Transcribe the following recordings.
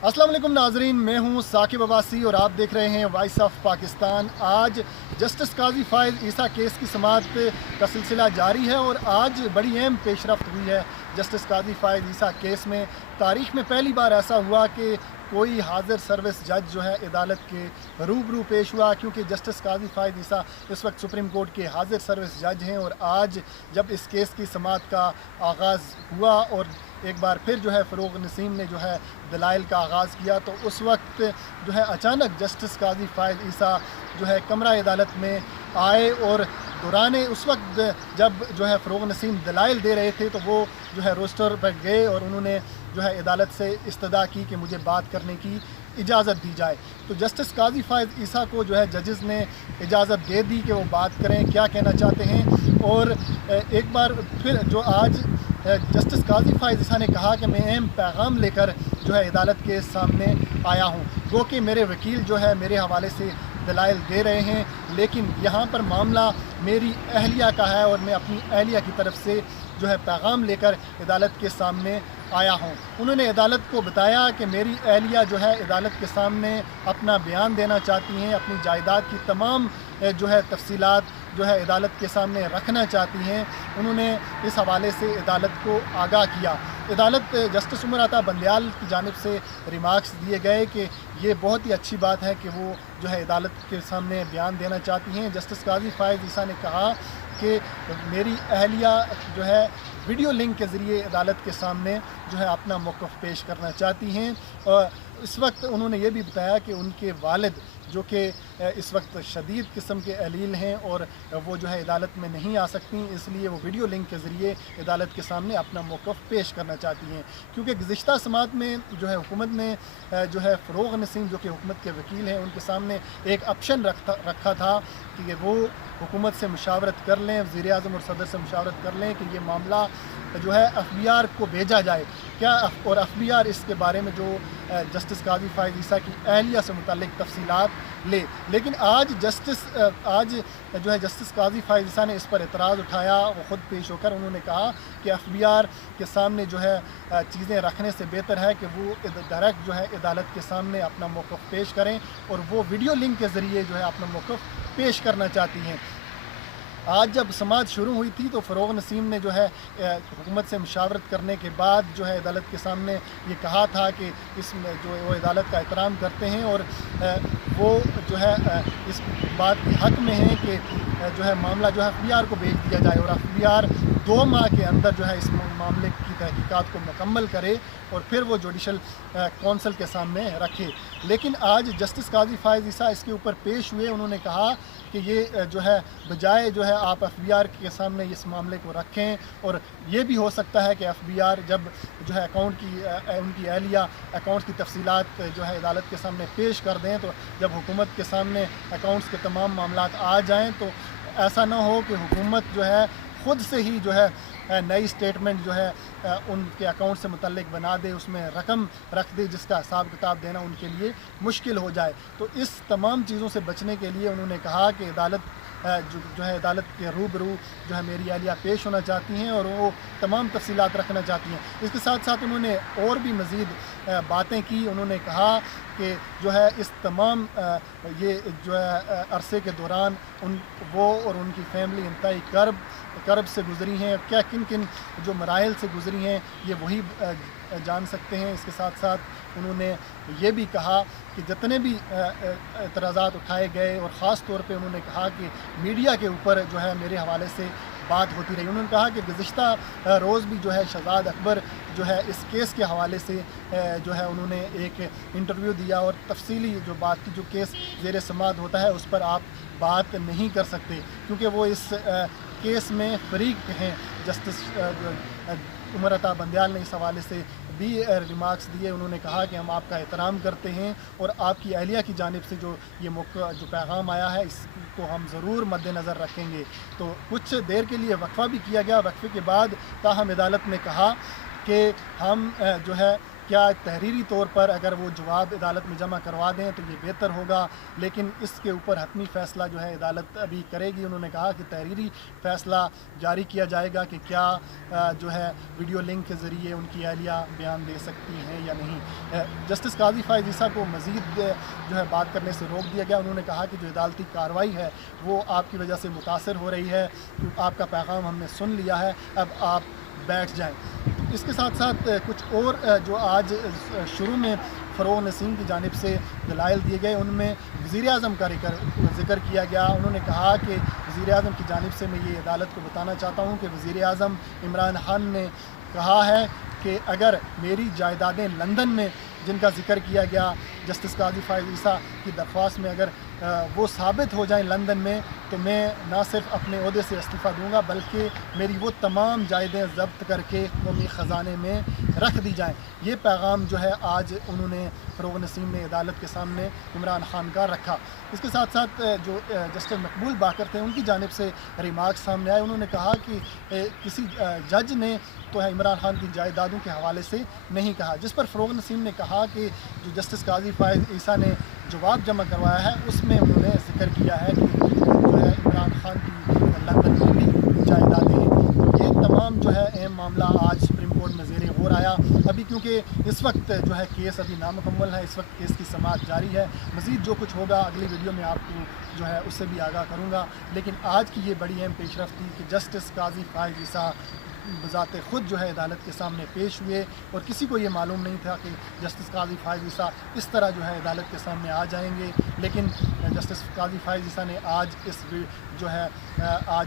अस्सलाम वालेकुम नाजरीन, मैं हूँ साकिब अब्बासी और आप देख रहे हैं वॉइस ऑफ पाकिस्तान। आज जस्टिस काजी फ़ाइज़ ईसा केस की समाअत का सिलसिला जारी है और आज बड़ी अहम पेशरफ्त हुई है जस्टिस काजी फ़ाइज़ ईसा केस में। तारीख़ में पहली बार ऐसा हुआ कि कोई हाज़िर सर्विस जज जो है अदालत के रूबरू पेश हुआ, क्योंकि जस्टिस काजी फ़ाइज़ ईसा इस वक्त सुप्रीम कोर्ट के हाज़िर सर्विस जज हैं। और आज जब इस केस की समाअत का आगाज़ हुआ और एक बार फिर जो है फ़रोग़ नसीम ने जो है दलाइल का आगाज़ किया, तो उस वक्त जो है अचानक जस्टिस काजी फ़ाइज़ ईसा जो है कमरा अदालत में आए और दौरान उस वक्त जब जो है फ़रोग़ नसीम दलाइल दे रहे थे तो वो जो है रोस्टर पर गए और उन्होंने जो है अदालत से इस्तदा की कि मुझे बात करने की इजाज़त दी जाए। तो जस्टिस काजी फ़ाइज़ ईसा को जो है जजेस ने इजाज़त दे दी कि वो बात करें, क्या कहना चाहते हैं। और एक बार फिर जो आज जस्टिस काजी फ़ाइज़ ईसा ने कहा कि मैं अहम पैगाम लेकर जो है अदालत के सामने आया हूँ। गो कि मेरे वकील जो है मेरे हवाले से दलाइल दे रहे हैं, लेकिन यहाँ पर मामला मेरी अहलिया का है और मैं अपनी अहलिया की तरफ से जो है पैगाम लेकर अदालत के सामने आया हूँ। उन्होंने अदालत को बताया कि मेरी अहलिया जो है अदालत के सामने अपना बयान देना चाहती हैं, अपनी जायदाद की तमाम जो है तफसीलात जो है अदालत के सामने रखना चाहती हैं। उन्होंने इस हवाले से अदालत को आगाह किया। अदालत जस्टिस उमर अता बंदयाल की जानिब से रिमार्क्स दिए गए कि ये बहुत ही अच्छी बात है कि वो जो है अदालत के सामने बयान देना चाहती हैं। जस्टिस काजी फ़ाइज़ ईसा ने कहा कि मेरी अहलिया जो है वीडियो लिंक के ज़रिए अदालत के सामने जो है अपना मौक़िफ़ पेश करना चाहती हैं। और इस वक्त उन्होंने ये भी बताया कि उनके वालिद जो कि इस वक्त शदीद किस्म के अलील हैं और वो जो है अदालत में नहीं आ सकती, इसलिए वो वीडियो लिंक के ज़रिए अदालत के सामने अपना मौक़िफ़ पेश करना चाहती हैं। क्योंकि गुज़िश्ता समाअत में जो है हुकूमत ने जो है फ़रोग़ नसीम जो कि हुकूमत के वकील हैं उनके सामने एक ऑप्शन रखा था कि वो हुकूमत से मुशावरत कर लें, वज़ीर आज़म और सदर से मुशावरत कर लें कि ये मामला जो है एफ़बीआर को भेजा जाए क्या, और एफ़बीआर इसके बारे में जो जस्टिस काजी फ़ाइज़ ईसा की अहलिया से मुतल्लिक़ तफ़सीलात ले। लेकिन आज जो है जस्टिस काजी फ़ाइज़ ईसा ने इस पर एतराज़ उठाया। वो ख़ुद पेश होकर उन्होंने कहा कि एफ़बीआर के सामने जो है चीज़ें रखने से बेहतर है कि वो डायरेक्ट जो है अदालत के सामने अपना मौक़िफ़ पेश करें, और वो वीडियो लिंक के ज़रिए जो है अपना मौक़िफ़ पेश करना चाहती हैं। आज जब समाअत शुरू हुई थी तो फ़रोग़ नसीम ने जो है हुकूमत से मुशावरत करने के बाद जो है अदालत के सामने ये कहा था कि इसमें जो वो अदालत का एहतराम करते हैं और वो जो है इस बात के हक़ में हैं कि जो है मामला जो है एफ़बीआर को भेज दिया जाए और एफ़बीआर 2 माह के अंदर जो है इस मामले की तहक़ीक़ात को मुकम्मल करे और फिर वो जुडिशल कौंसल के सामने रखे। लेकिन आज जस्टिस काजी फ़ाइज़ ईसा इसके ऊपर पेश हुए। उन्होंने कहा कि ये जो है बजाय जो है आप एफ़बीआर के सामने इस मामले को रखें, और ये भी हो सकता है कि एफ़बीआर जब जो है अकाउंट की उनकी अहलिया अकाउंट्स की तफसीलात जो है अदालत के सामने पेश कर दें, तो जब हुकूमत के सामने अकाउंट्स के तमाम मामलात आ जाएँ तो ऐसा ना हो कि हुकूमत जो है ख़ुद से ही जो है नई स्टेटमेंट जो है उनके अकाउंट से मुतल्लिक़ बना दे, उसमें रकम रख दे जिसका हिसाब किताब देना उनके लिए मुश्किल हो जाए। तो इस तमाम चीज़ों से बचने के लिए उन्होंने कहा कि अदालत जो है अदालत के रूबरू जो है मेरी अहलिया पेश होना चाहती हैं और वो तमाम तफसीलात रखना चाहती हैं। इसके साथ साथ उन्होंने और भी मज़ीद बातें की। उन्होंने कहा कि जो है इस तमाम ये जो है अरसे के दौरान वो और उनकी फ़ैमिली इंतहाई कर्ब से गुज़री हैं, क्या किन किन जो मराइल से गुज़री हैं ये वही जान सकते हैं। इसके साथ साथ उन्होंने ये भी कहा कि जितने भी एतराज़ात उठाए गए, और ख़ास तौर पे उन्होंने कहा कि मीडिया के ऊपर जो है मेरे हवाले से बात होती रही। उन्होंने कहा कि गुज़िश्ता रोज़ भी जो है शहज़ाद अकबर जो है इस केस के हवाले से जो है उन्होंने एक इंटरव्यू दिया और तफसीली जो बात की, जो केस ज़ेर समाअत होता है उस पर आप बात नहीं कर सकते क्योंकि वो इस केस में फ़रीक हैं। जस्टिस उमर अता बंदयाल ने इस हवाले से भी रिमार्क्स दिए। उन्होंने कहा कि हम आपका एहतराम करते हैं और आपकी अहलिया की जानिब से जो पैगाम आया है इसको हम ज़रूर मद्देनज़र रखेंगे। तो कुछ देर के लिए वक्फ़ा भी किया गया। वक्फ़े के बाद ताहम अदालत ने कहा कि हम जो है क्या تحریری طور پر اگر وہ جواب عدالت میں جمع کروا دیں تو یہ بہتر ہوگا، لیکن اس کے اوپر حتمی فیصلہ جو ہے عدالت ابھی کرے گی۔ انہوں نے کہا کہ تحریری فیصلہ جاری کیا جائے گا کہ کیا جو ہے ویڈیو لنک کے ذریعے ان کی اہلیہ بیان دے سکتی ہیں یا نہیں۔ جسٹس قاضی فائز عیسیٰ کو مزید جو ہے بات کرنے سے روک دیا گیا۔ انہوں نے کہا کہ جو عدالتی کارروائی ہے وہ آپ کی وجہ سے متاثر ہو رہی ہے، آپ کا پیغام ہم نے سن لیا ہے، اب آپ بیٹھ جائیں۔ اس کے ساتھ ساتھ کچھ اور جو آج شروع میں فروغ نسیم کی جانب سے دلائل دیے گئے، ان میں وزیر اعظم کا ذکر کیا گیا۔ انہوں نے کہا کہ وزیر اعظم کی جانب سے میں یہ عدالت کو بتانا چاہتا ہوں کہ وزیر اعظم عمران خان نے کہا ہے کہ اگر میری جائیدادیں لندن میں جن کا ذکر کیا گیا جسٹس قاضی فائز عیسیٰ کی درخواست میں اگر وہ ثابت ہو جائیں لندن میں، تو میں نہ صرف اپنے عہدے سے استعفیٰ دوں گا بلکہ میری وہ تمام جائیدادیں ضبط کر کے قومی خزانے میں رکھ دی جائیں۔ یہ پیغام جو ہے آج انہوں نے فروغ نسیم نے عدالت کے سامنے عمران خان کا رکھا۔ اس کے ساتھ ساتھ جو جسٹس مقبول باقر تھے ان کی جانب سے ریمارک سامنے آئے۔ انہوں نے کہا کہ کسی جج نے تو ہے عمران خان کی جائیدادوں کے حوالے سے نہیں کہا، جس پر فروغ نسیم نے کہا کہ جو جسٹس قاضی فائز عیسیٰ نے جواب جمع کروایا ہے اس میں انہوں نے ذکر کیا ہے کہ جو ہے عمران خان کی لندن میں بھی جائیدادیں ہیں۔ یہ تمام جو ہے اہم معاملہ آج سپریم کورٹ میں زیر غور آیا۔ ابھی کیونکہ اس وقت جو ہے کیس ابھی نامکمل ہے، اس وقت کیس کی سماعت جاری ہے، مزید جو کچھ ہوگا اگلی ویڈیو میں آپ کو جو ہے اس سے بھی آگاہ کروں گا۔ لیکن آج کی یہ بڑی اہم پیش رفت تھی کہ جسٹس قاضی فائز عیسیٰ بذات خود جو ہے عدالت کے سامنے پیش ہوئے، اور کسی کو یہ معلوم نہیں تھا کہ جسٹس قاضی فائز عیسیٰ اس طرح جو ہے عدالت کے سامنے آ جائیں گے، لیکن جسٹس قاضی فائز عیسیٰ نے آج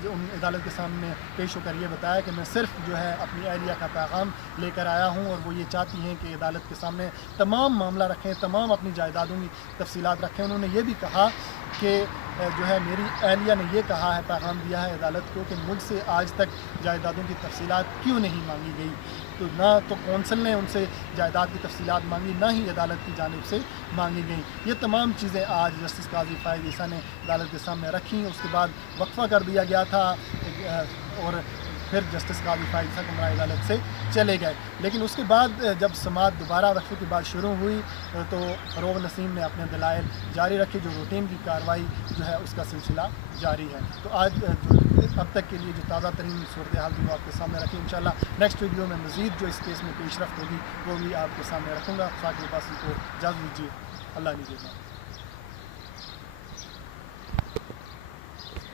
ان عدالت کے سامنے پیش ہو کر یہ بتایا کہ میں صرف جو ہے اپنی اہلیہ کا پیغام لے کر آیا ہوں، اور وہ یہ چاہتی ہیں کہ عدالت کے سامنے تمام معاملہ رکھیں، تمام اپنی جائیدادوں کی تفصیلات رکھیں۔ انہوں نے یہ بھی کہا کہ جو ہے میری اہلیہ نے یہ کہا ہے، پیغام دیا ہے عدالت کو کہ مجھ سے آج تک جائیدادوں کی تفصیلات کیوں نہیں مانگی گئی، تو نہ تو کونسل نے ان سے جائیداد کی تفصیلات مانگی، نہ ہی عدالت کی جانب سے مانگی گئیں۔ یہ تمام چیزیں آج جسٹس قاضی فائز عیسیٰ نے عدالت کے سامنے رکھیں۔ اس کے بعد وقفہ کر دیا گیا تھا اور پھر جسٹس قاضی فائز عیسیٰ کمرہ عدالت سے چلے گئے، لیکن اس کے بعد جب سماعت دوبارہ وقفے کے بعد شروع ہوئی تو فروغ نسیم نے اپنے دلائل جاری رکھے۔ جو روٹین کی کارروائی جو ہے اس کا سلسلہ جاری ہے۔ تو آج اب تک کے لیے جو تازہ ترین صورتحال تھی وہ آپ کے سامنے رکھی۔ انشاءاللہ نیکسٹ ویڈیو میں مزید جو اس کیس میں پیش رفت ہوگی وہ بھی آپ کے سامنے رکھوں گا۔ ساقب عباسی کو اجازت دیجیے، اللہ حافظ۔